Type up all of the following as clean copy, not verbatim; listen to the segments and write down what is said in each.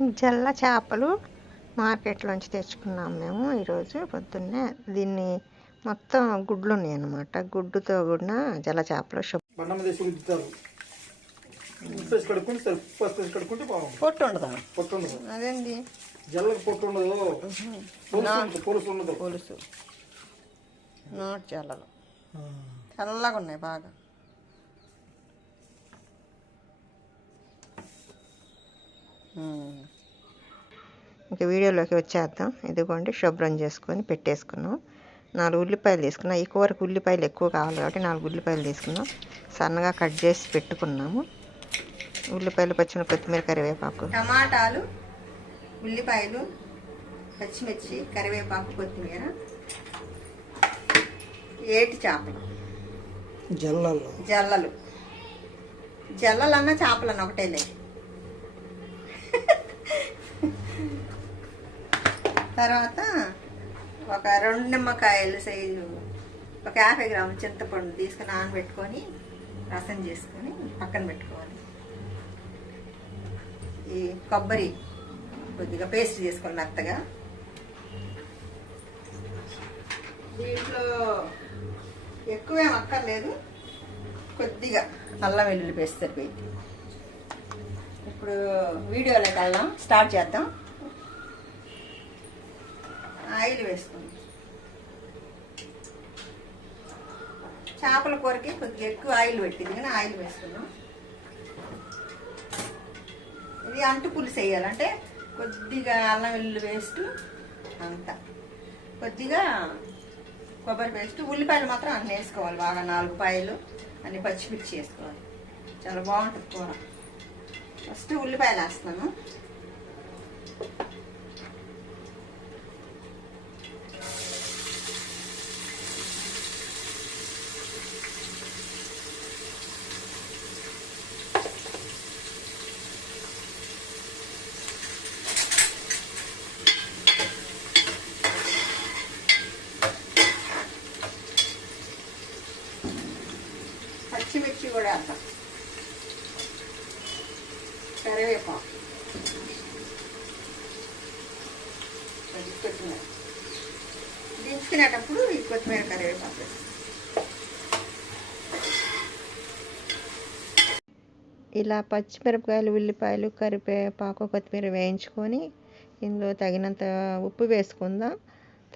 జల్ల చేపలు మార్కెట్లోంచి తెచ్చుకున్నాం మేము ఈరోజు పొద్దున్నే. దీన్ని మొత్తం గుడ్లు ఉన్నాయి అన్నమాట. గుడ్డుతో కూడిన జల్ల చేపలు. పొట్టు ఉండదా? పొట్టు ఉండదు. అదేంటి జల్లకి పొట్టు ఉండదు, పులుసు ఉండదు. పులుసు నోటి జల్లలు చల్లగా ఉన్నాయి బాగా. ఇంకా వీడియోలోకి వచ్చేద్దాం. ఇదిగోండి శుభ్రం చేసుకొని పెట్టేసుకున్నాం. 4 ఉల్లిపాయలు తీసుకున్నాం. ఈ కూరకు ఉల్లిపాయలు ఎక్కువ కావాలి కాబట్టి 4 ఉల్లిపాయలు తీసుకున్నాం. సన్నగా కట్ చేసి పెట్టుకున్నాము. ఉల్లిపాయలు, పచ్చిమిరపకాయ, కొత్తిమీర, కరివేపాకు, టమాటాలు, ఉల్లిపాయలు, పచ్చిమిర్చి, కరివేపాకు, కొత్తిమీర, ఏటి చేపలు, జల్లలు జల్లలన్నా చేపలన్నా ఒకటే లేదు. తర్వాత ఒక 2 నిమ్మకాయలు సైజు, ఒక 50 గ్రాముల చింతపండు తీసుకుని నానబెట్టుకొని రసం చేసుకొని పక్కన పెట్టుకోవాలి. ఈ కొబ్బరి కొద్దిగా పేస్ట్ చేసుకోవాలి మెత్తగా. దీంట్లో ఎక్కువేం అక్కర్లేదు, కొద్దిగా అల్లం వెల్లుల్లి పేస్ట్ సరిపోయింది. ఇప్పుడు వీడియోలోకి వెళ్దాం, స్టార్ట్ చేద్దాం. ఆయిల్ వేసుకుందాం. చేపల కూరకి కొద్దిగా ఎక్కువ ఆయిల్ పెట్టింది కానీ ఆయిల్ వేసుకున్నాం. ఇది అంటు పులుసు వేయాలంటే కొద్దిగా అల్లం వెల్లుల్లి పేస్ట్, అంత కొద్దిగా కొబ్బరి పేస్ట్, ఉల్లిపాయలు మాత్రం అన్నీ వేసుకోవాలి బాగా. 4 పాయలు అన్ని పచ్చిమిర్చి వేసుకోవాలి. చాలా బాగుంటుంది కూర. ఫస్ట్ ఉల్లిపాయలు వేస్తున్నాను. పచ్చిమిర్చి కూడా వేద్దాం. కరివేపాకు, కొత్తిమీర. దించుకునేటప్పుడు ఈ కొత్తిమీర, కరివేపాకు. ఇలా పచ్చిమిరపకాయలు, ఉల్లిపాయలు, కరివేపాకు, కొత్తిమీర వేయించుకొని ఇందులో తగినంత ఉప్పు వేసుకుందాం.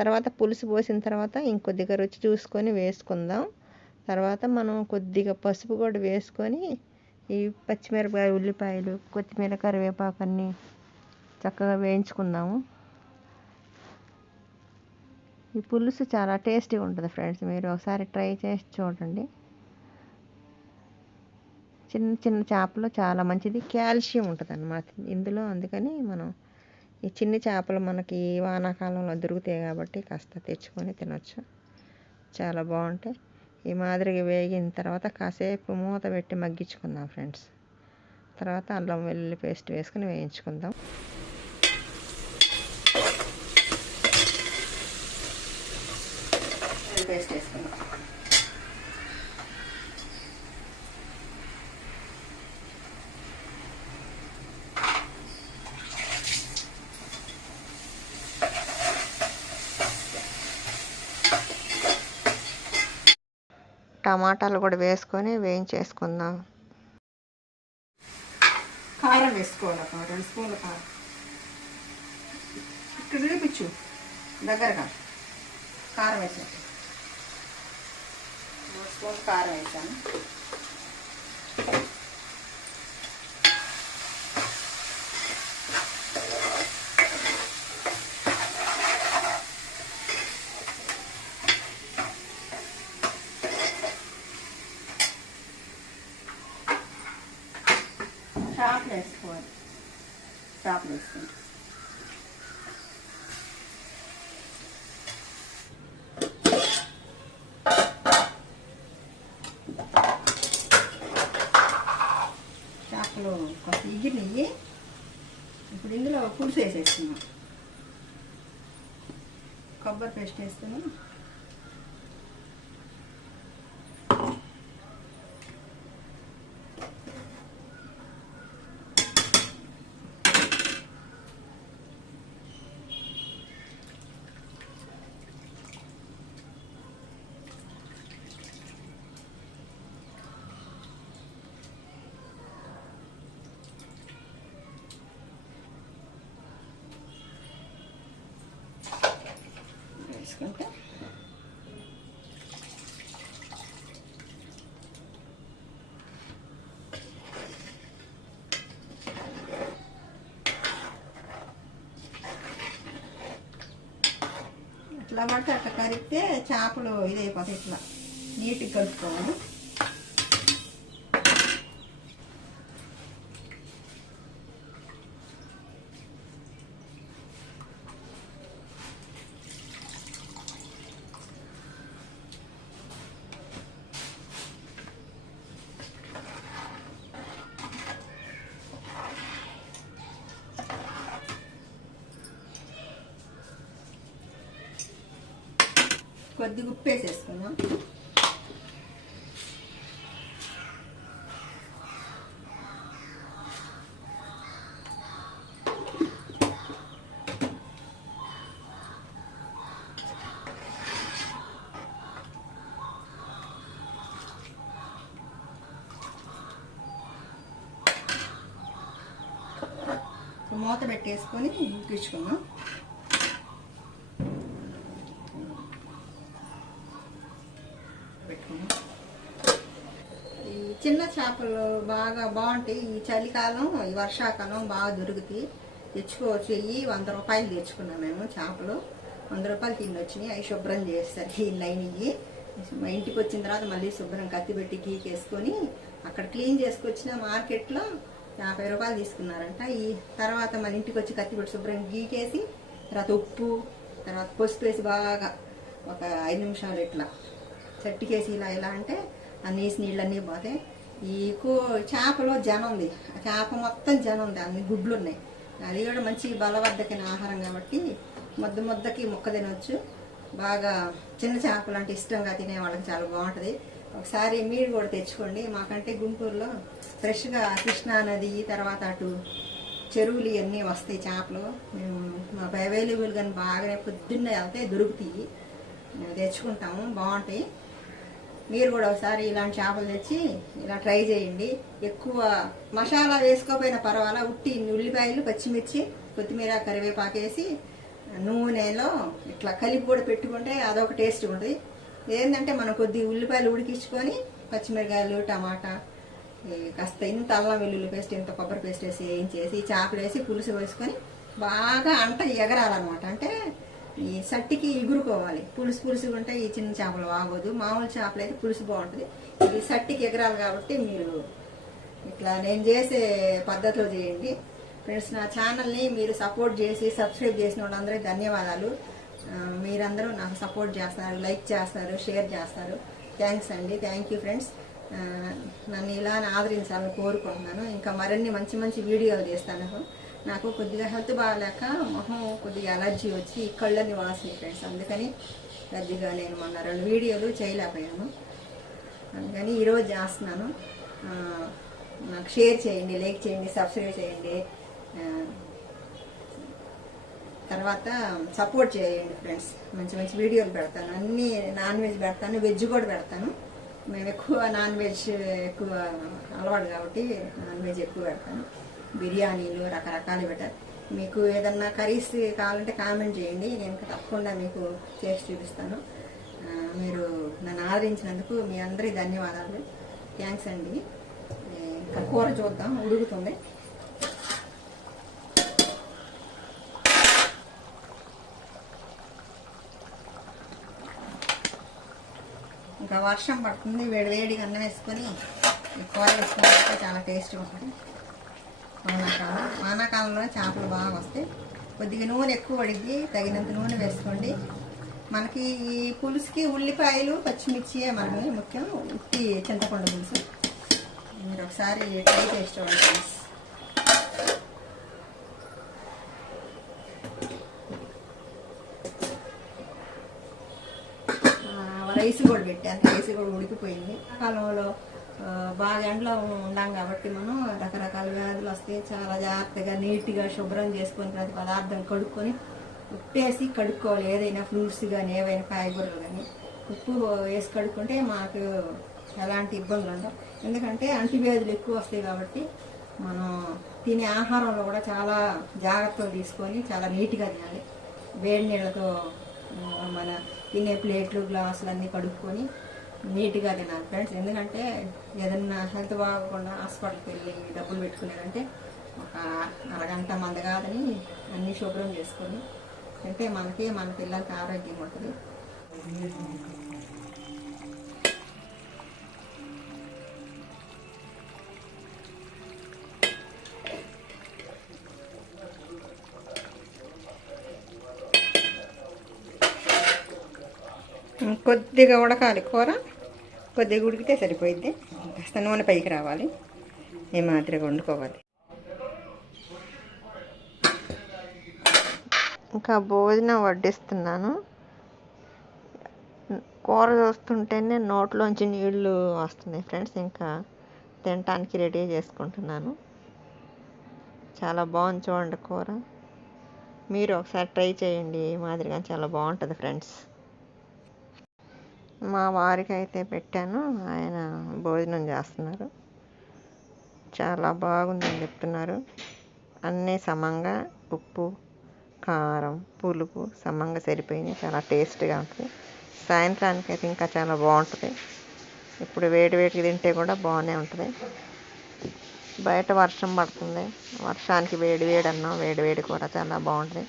తర్వాత పులుసు పోసిన తర్వాత ఇంకొద్దిగా రుచి చూసుకొని వేసుకుందాం. తర్వాత మనం కొద్దిగా పసుపు కూడా వేసుకొని ఈ పచ్చిమిరపకాయ, ఉల్లిపాయలు, కొత్తిమీర, కరివేపాకు అన్నీ చక్కగా వేయించుకుందాము. ఈ పులుసు చాలా టేస్టీగా ఉంటుంది ఫ్రెండ్స్. మీరు ఒకసారి ట్రై చేసి చూడండి. చిన్న చిన్న చేపలు చాలా మంచిది, కాల్షియం ఉంటుంది అన్నమాట ఇందులో. అందుకని మనం ఈ చిన్ని చేపలు మనకి వానాకాలంలో దొరుకుతాయి కాబట్టి కాస్త తెచ్చుకొని తినొచ్చు. చాలా బాగుంటాయి. ఈ మాదిరిగా వేగిన తర్వాత కాసేపు మూత పెట్టి మగ్గించుకుందాం ఫ్రెండ్స్. తర్వాత అల్లం వెల్లుల్లి పేస్ట్ వేసుకుని వేయించుకుందాం. పేస్ట్ వేసుకుందాం. టమాటాలు కూడా వేసుకొని వేయించేసుకుందాం. కారం వేసుకోవాలి. ఒక 2 స్పూన్ల కారం. ఇక్కడ చూపించు దగ్గరగా. కారం వేసాను. 3 స్పూన్లు కారం వేసాను. చేపలు వేసుకోవాలి. చేపలు వేసుకుంటాం. చేపలు కొంత ఇగిరినయ్యి. ఇప్పుడు ఇందులో పులుసు వేసేస్తున్నాం. కొబ్బరి పేస్ట్ వేస్తాను. వేసుకుంటే ఇట్లా పడితే అట్లా కరిగితే చేపలు ఇదైపోతాయి. ఇట్లా నీట్గా కలుపుకోవాలి. కొద్దిగా ఉప్పు వేసేసుకుందాం. మూత పెట్టేసుకొని ఉడికించుకుందాం. ఈ చిన్న చేపలు బాగా బాగుంటాయి. ఈ చలికాలం, ఈ వర్షాకాలం బాగా దొరుకుతాయి. తెచ్చుకోవచ్చు. ఇవి 100 రూపాయలు తెచ్చుకున్నాం మేము. చేపలు 100 రూపాయలు తిండి వచ్చినాయి. అవి శుభ్రం చేస్తారు. ఈ లైన్ ఇవి మా ఇంటికి వచ్చిన తర్వాత మళ్ళీ శుభ్రం కత్తి పెట్టి గీకేసుకొని అక్కడ క్లీన్ చేసుకొచ్చిన మార్కెట్లో 50 రూపాయలు తీసుకున్నారంట. ఈ తర్వాత మన ఇంటికి వచ్చి కత్తి పెట్టి శుభ్రం గీకేసి తర్వాత ఉప్పు, తర్వాత పసుపు వేసి బాగా ఒక 5 నిమిషాలు ఇట్లా చట్టికేసి ఇలా అంటే ఆ నీళ్ళన్నీ పోతాయి. ఈ చేపలో జనం ఉంది. ఆ చేప మొత్తం జనం ఉంది. అన్ని గుడ్లు ఉన్నాయి. అది కూడా మంచి బలవర్ధకమైన ఆహారం కాబట్టి ముద్దకి ముక్క తినవచ్చు. బాగా చిన్న చేపలు అంటే ఇష్టంగా తినే వాళ్ళకి చాలా బాగుంటుంది. ఒకసారి మీరు కూడా తెచ్చుకోండి. మాకంటే గుంటూరులో ఫ్రెష్గా కృష్ణా నది, తర్వాత అటు చెరువులు ఇవన్నీ వస్తాయి చేపలు. మేము మాకు అవైలబుల్ కానీ బాగానే పొద్దున్నే వెళ్తే దొరుకుతాయి. మేము తెచ్చుకుంటాము. బాగుంటాయి. మీరు కూడా ఒకసారి ఇలాంటి చేపలు తెచ్చి ఇలా ట్రై చేయండి. ఎక్కువ మసాలా వేసుకోకపోయినా పర్వాలా, ఉట్టి ఉల్లిపాయలు, పచ్చిమిర్చి, కొత్తిమీర, కరివేపాకు వేసి నూనెలో ఇట్లా కలిపి కూడా పెట్టుకుంటే అదొక టేస్ట్ ఉంటుంది. ఏంటంటే మనం కొద్ది ఉల్లిపాయలు ఉడికించుకొని పచ్చిమిరకాయలు, టమాటా, కాస్త ఇంత అల్లం వెల్లుల్లి పేస్ట్, ఇంత కొబ్బరి పేస్ట్ వేసి వేయించేసి చేపలు వేసి పులుసు వేసుకొని బాగా అంట ఎగరాలన్నమాట. అంటే ఈ సట్టికి ఎగురుకోవాలి. పులుసుగా ఉంటే ఈ చిన్న చేపలు బాగోదు. మామూలు చేపలు అయితే పులుసు బాగుంటుంది. ఇది సట్టికి ఎగరాలి కాబట్టి మీరు ఇట్లా నేను చేసే పద్ధతిలో చేయండి ఫ్రెండ్స్. నా ఛానల్ని మీరు సపోర్ట్ చేసి సబ్స్క్రైబ్ చేసిన వాళ్ళందరికీ ధన్యవాదాలు. మీరందరూ నాకు సపోర్ట్ చేస్తున్నారు, లైక్ చేస్తారు, షేర్ చేస్తారు. థ్యాంక్స్ అండి. Thank you friends. నన్ను ఇలా ఆదరించాలని కోరుకుంటున్నాను. ఇంకా మరిన్ని మంచి వీడియోలు చేస్తాను. నాకు కొద్దిగా హెల్త్ బాగాలేక మొహం కొద్దిగా అలర్జీ వచ్చి కళ్ళని వాసింది ఫ్రెండ్స్. అందుకని కొద్దిగా నేను మొన్న 2 వీడియోలు చేయలేకపోయాను. అందుకని ఈరోజు చేస్తున్నాను. నాకు షేర్ చేయండి, లైక్ చేయండి, సబ్స్క్రైబ్ చేయండి, తర్వాత సపోర్ట్ చేయండి ఫ్రెండ్స్. మంచి వీడియోలు పెడతాను. అన్నీ నాన్ వెజ్ పెడతాను, వెజ్ కూడా పెడతాను. మేము ఎక్కువ నాన్ వెజ్ ఎక్కువ అలవాటు కాబట్టి నాన్ వెజ్ ఎక్కువ పెడతాను. బిర్యానీలు రకరకాలు పెట్టారు. మీకు ఏదన్నా కర్రీస్ కావాలంటే కామెంట్ చేయండి. నేను తప్పకుండా మీకు చేసి చూపిస్తాను. మీరు నన్ను ఆదరించినందుకు మీ అందరికీ ధన్యవాదాలు. థ్యాంక్స్ అండి. ఇంకా కూర చూద్దాం, ఉడుకుతుంది. ఇంకా వర్షం పడుతుంది. వేడిగా అన్నం వేసుకొని కూర వేసుకుంటే చాలా టేస్ట్గా ఉంటుంది. వానాకాలంలో చేపలు బాగా వస్తాయి. కొద్దిగా నూనె ఎక్కువ పడిద్ది. తగినంత నూనె వేసుకోండి. మనకి ఈ పులుసుకి ఉల్లిపాయలు, పచ్చిమిర్చి మనకి ముఖ్యం. ఉత్తి చింతపండు పులుసు మీరు ఒకసారి ట్రై చేసి చూడండి ఫ్రెండ్స్. రైస్ కూడా పెట్టాను. రైస్ కూడా ఉడికిపోయింది. కాలంలో బాగా ఎండలో ఉన్నాం కాబట్టి మనం రకరకాల వ్యాధులు వస్తాయి. చాలా జాగ్రత్తగా నీట్గా శుభ్రం చేసుకొని ప్రతి పదార్థం కడుక్కొని ఉప్పేసి కడుక్కోవాలి. ఏదైనా ఫ్రూట్స్ కానీ ఏవైనా కాయగూరలు కానీ ఉప్పు వేసి కడుక్కుంటే మాకు ఎలాంటి ఇబ్బందులు ఉండవు. ఎందుకంటే అంటువ్యాధులు ఎక్కువ వస్తాయి కాబట్టి మనం తినే ఆహారంలో కూడా చాలా జాగ్రత్తలు తీసుకొని చాలా నీట్గా తినాలి. వేడి నీళ్ళతో మన తినే ప్లేట్లు గ్లాసులు అన్నీ కడుక్కొని నీట్గా తినాలి ఫ్రెండ్స్. ఎందుకంటే ఏదన్నా హెల్త్ బాగోకుండా హాస్పిటల్కి వెళ్ళి డబ్బులు పెట్టుకునేదంటే ఒక అరగంట మంద కాదని అన్నీ శుభ్రం చేసుకొని అంటే మనకి మన పిల్లలకి ఆరోగ్యం ఉంటుంది. కొద్దిగా ఉడకాలి కూర, కొద్దిగా ఉడికితే సరిపోయిద్ది. కాస్త నూనె పైకి రావాలి, ఈ మాదిరిగా వండుకోవాలి. ఇంకా భోజనం వడ్డిస్తున్నాను. కూర చూస్తుంటేనే నోట్లోంచి నీళ్ళు వస్తున్నాయి ఫ్రెండ్స్. ఇంకా తినటానికి రెడీ చేసుకుంటున్నాను. చాలా బాగుంది చూడండి కూర. మీరు ఒకసారి ట్రై చేయండి, ఈ మాదిరిగా చాలా బాగుంటుంది ఫ్రెండ్స్. మా వారికి అయితే పెట్టాను, ఆయన భోజనం చేస్తున్నారు. చాలా బాగుందని చెప్తున్నారు. అన్నీ సమంగా ఉప్పు, కారం, పులుపు సమంగా సరిపోయినాయి. చాలా టేస్ట్గా ఉంటుంది. సాయంత్రానికి అయితే ఇంకా చాలా బాగుంటుంది. ఇప్పుడు వేడి వేడికి తింటే కూడా బాగానే ఉంటుంది. బయట వర్షం పడుతుంది, వర్షానికి వేడి వేడి అన్నం, వేడి వేడి కూర చాలా బాగుంటుంది.